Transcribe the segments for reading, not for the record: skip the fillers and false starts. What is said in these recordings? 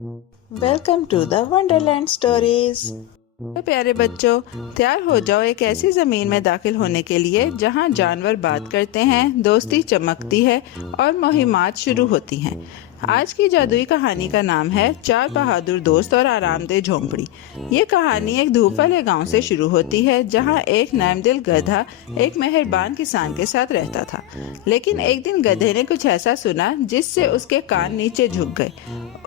Welcome to the wonderland stories. प्यारे बच्चों, तैयार हो जाओ एक ऐसी ज़मीन में दाखिल होने के लिए जहां जानवर बात करते हैं, दोस्ती चमकती है और मुहिमात शुरू होती हैं। आज की जादुई कहानी का नाम है चार बहादुर दोस्त और आरामदेह झोंपड़ी। ये कहानी एक धूप वाले गांव से शुरू होती है जहां एक नरमदिल गधा एक मेहरबान किसान के साथ रहता था। लेकिन एक दिन गधे ने कुछ ऐसा सुना जिससे उसके कान नीचे झुक गए।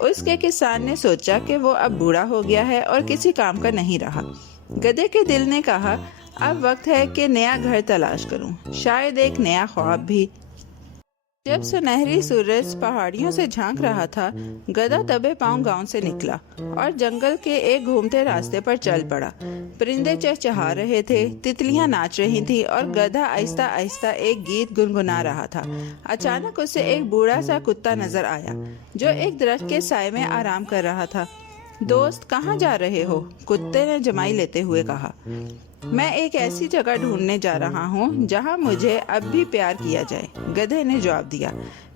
उसके किसान ने सोचा कि वो अब बूढ़ा हो गया है और किसी काम का नहीं रहा। गधे के दिल ने कहा, अब वक्त है कि नया घर तलाश करूं, शायद एक नया ख्वाब भी। जब सुनहरी सूरज पहाड़ियों से झांक रहा था, गधा दबे पांव गांव से निकला और जंगल के एक घूमते रास्ते पर चल पड़ा। परिंदे चहचहा रहे थे, तितलियां नाच रही थी और गधा आहिस्ता आहिस्ता एक गीत गुनगुना रहा था। अचानक उसे एक बूढ़ा सा कुत्ता नजर आया जो एक दरख्त के साए में आराम कर रहा था। दोस्त, कहाँ जा रहे हो? कुत्ते ने जमाई लेते हुए कहा। मैं एक ऐसी जगह ढूंढने जा रहा हूँ जहाँ मुझे अब भी प्यार किया जाए, गधे ने जवाब दिया।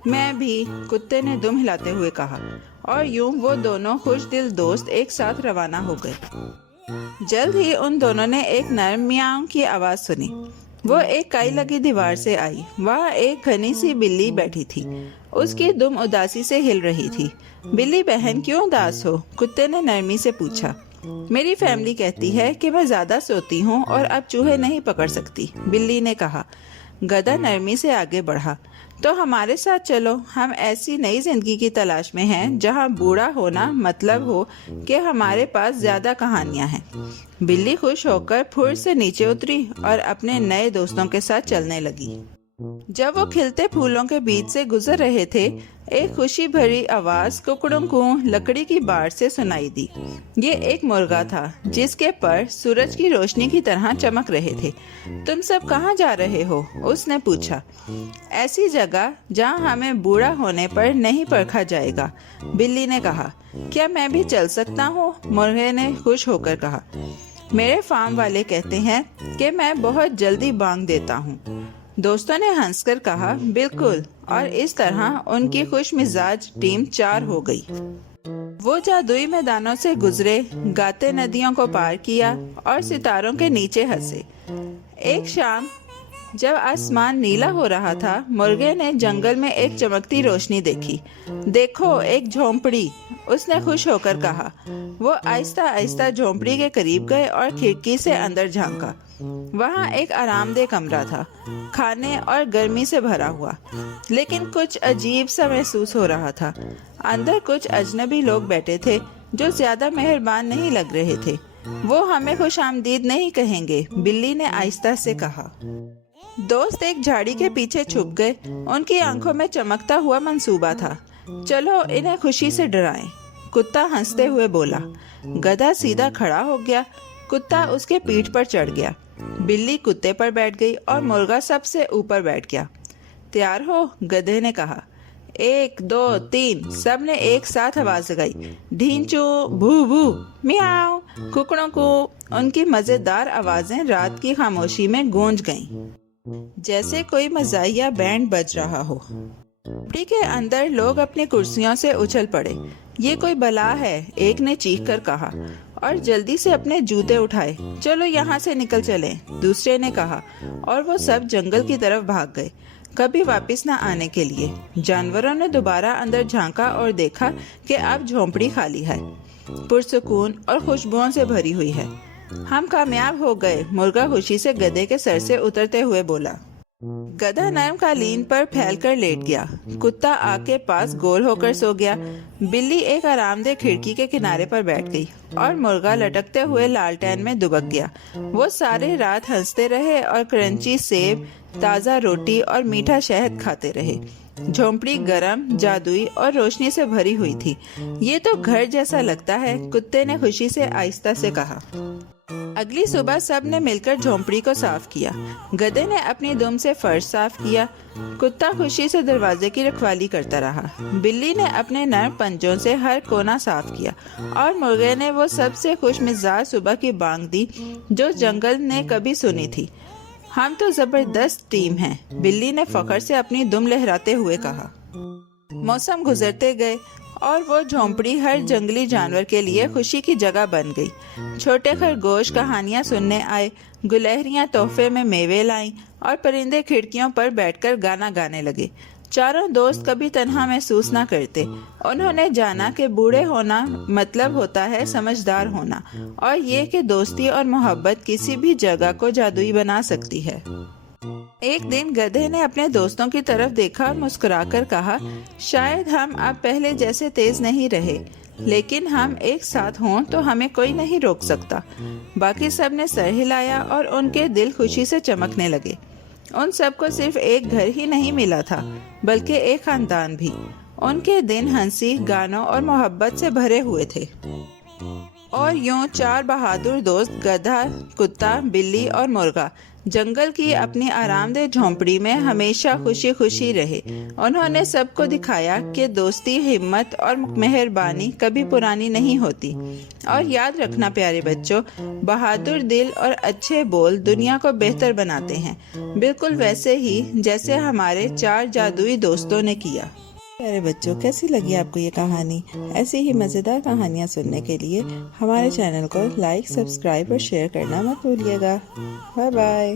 मैं भी, कुत्ते ने दुम हिलाते हुए कहा। और यूं वो दोनों खुश दिल दोस्त एक साथ रवाना हो गए। जल्द ही उन दोनों ने एक नरम मियाऊं की आवाज सुनी। वो एक काई लगी दीवार से आई। वहाँ एक घनी सी बिल्ली बैठी थी। उसकी दुम उदासी से हिल रही थी। बिल्ली बहन, क्यों उदास हो? कुत्ते ने नरमी से पूछा। मेरी फैमिली कहती है कि मैं ज्यादा सोती हूँ और अब चूहे नहीं पकड़ सकती, बिल्ली ने कहा। गधा नरमी से आगे बढ़ा। तो हमारे साथ चलो, हम ऐसी नई जिंदगी की तलाश में हैं जहाँ बूढ़ा होना मतलब हो कि हमारे पास ज्यादा कहानियाँ हैं। बिल्ली खुश होकर फुर से नीचे उतरी और अपने नए दोस्तों के साथ चलने लगी। जब वो खिलते फूलों के बीच से गुजर रहे थे, एक खुशी भरी आवाज कुकड़ू लकड़ी की बाड़ से सुनाई दी। ये एक मुर्गा था जिसके पर सूरज की रोशनी की तरह चमक रहे थे। तुम सब कहाँ जा रहे हो? उसने पूछा। ऐसी जगह जहाँ हमें बूढ़ा होने पर नहीं परखा जाएगा, बिल्ली ने कहा। क्या मैं भी चल सकता हूँ? मुर्गे ने खुश होकर कहा। मेरे फार्म वाले कहते हैं कि मैं बहुत जल्दी बांग देता हूँ, दोस्तों ने हंसकर कहा। बिल्कुल, और इस तरह उनकी खुश मिजाज टीम 4 हो गई। वो जादुई मैदानों से गुजरे, गाते नदियों को पार किया और सितारों के नीचे हंसे। एक शाम जब आसमान नीला हो रहा था, मुर्गे ने जंगल में एक चमकती रोशनी देखी। देखो, एक झोंपड़ी, उसने खुश होकर कहा। वो आहिस्ता आहिस्ता झोंपड़ी के करीब गए और खिड़की से अंदर झांका। वहाँ एक आरामदेह कमरा था, खाने और गर्मी से भरा हुआ, लेकिन कुछ अजीब सा महसूस हो रहा था। अंदर कुछ अजनबी लोग बैठे थे जो ज्यादा मेहरबान नहीं लग रहे थे। वो हमें खुशामदीद नहीं कहेंगे, बिल्ली ने आहिस्ता से कहा। दोस्त एक झाड़ी के पीछे छुप गए। उनकी आंखों में चमकता हुआ मंसूबा था। चलो इन्हें खुशी से डराएं, कुत्ता हंसते हुए बोला। गधा सीधा खड़ा हो गया। कुत्ता उसके पीठ पर चढ़ गया। बिल्ली कुत्ते पर बैठ गई और मुर्गा सबसे ऊपर बैठ गया। तैयार हो? गधे ने कहा। 1 2 3 सबने एक साथ आवाज लगाई। ढींचू, भू भू, मियाओ, कुकड़ों को। उनकी मजेदार आवाजें रात की खामोशी में गूंज गईं, जैसे कोई मजाहिया बैंड बज रहा हो। झोपड़ी के अंदर लोग अपनी कुर्सियों से उछल पड़े। ये कोई बला है, एक ने चीख कर कहा और जल्दी से अपने जूते उठाए। चलो यहाँ से निकल चलें, दूसरे ने कहा, और वो सब जंगल की तरफ भाग गए, कभी वापस न आने के लिए। जानवरों ने दोबारा अंदर झांका और देखा कि अब झोंपड़ी खाली है, पुरसुकून और खुशबुओं से भरी हुई है। हम कामयाब हो गए, मुर्गा खुशी से गधे के सर से उतरते हुए बोला। गधा नरम कालीन पर फैलकर लेट गया। कुत्ता आग के पास गोल होकर सो गया। बिल्ली एक आरामदेह खिड़की के किनारे पर बैठ गई और मुर्गा लटकते हुए लालटेन में दुबक गया। वो सारी रात हंसते रहे और क्रंची सेब, ताज़ा रोटी और मीठा शहद खाते रहे। झोंपड़ी गरम, जादुई और रोशनी से भरी हुई थी। ये तो घर जैसा लगता है, कुत्ते ने खुशी से आहिस्ता से कहा। अगली सुबह सब ने मिलकर झोंपड़ी को साफ किया। गधे ने अपनी दुम से फर्श साफ किया। कुत्ता खुशी से दरवाजे की रखवाली करता रहा। बिल्ली ने अपने नरम पंजों से हर कोना साफ किया और मुर्गे ने वो सबसे खुश मिजाज सुबह की बांग दी जो जंगल ने कभी सुनी थी। हम तो जबरदस्त टीम हैं, बिल्ली ने फख्र से अपनी दुम लहराते हुए कहा। मौसम गुजरते गए اور وہ جھونپڑی ہر جنگلی جانور کے لیے خوشی کی جگہ بن گئی۔ چھوٹے خرگوش کہانیاں سننے آئے، گلہریاں تحفے میں میوے لائیں اور پرندے کھڑکیوں پر بیٹھ کر گانا گانے لگے۔ چاروں دوست کبھی تنہا محسوس نہ کرتے۔ انہوں نے جانا کہ بوڑھے ہونا مطلب ہوتا ہے سمجھدار ہونا، اور یہ کہ دوستی اور محبت کسی بھی جگہ کو جادوئی بنا سکتی ہے۔ ایک دن گدھے نے اپنے دوستوں کی طرف دیکھا اور مسکرا کر کہا، شاید ہم اب پہلے جیسے تیز نہیں رہے، لیکن ہم ایک ساتھ ہوں تو ہمیں کوئی نہیں روک سکتا۔ باقی سب نے سر ہلایا اور ان کے دل خوشی سے چمکنے لگے۔ ان سب کو صرف ایک گھر ہی نہیں ملا تھا، بلکہ ایک خاندان بھی۔ ان کے دن ہنسی، گانوں اور محبت سے بھرے ہوئے تھے۔ اور یوں چار بہادر دوست، گدھا، کتا، بلی اور مرغا، جنگل کی اپنی آرام دہ جھونپڑی میں ہمیشہ خوشی خوشی رہے۔ انہوں نے سب کو دکھایا کہ دوستی، ہمت اور مہربانی کبھی پرانی نہیں ہوتی۔ اور یاد رکھنا پیارے بچوں، بہادر دل اور اچھے بول دنیا کو بہتر بناتے ہیں، بالکل ویسے ہی جیسے ہمارے چار جادوئی دوستوں نے کیا۔ پیارے بچوں، کیسی لگی آپ کو یہ کہانی؟ ایسی ہی مزیدار کہانیاں سننے کے لیے ہمارے چینل کو لائک، سبسکرائب اور شیئر کرنا مت بھولیے گا۔ Bye bye.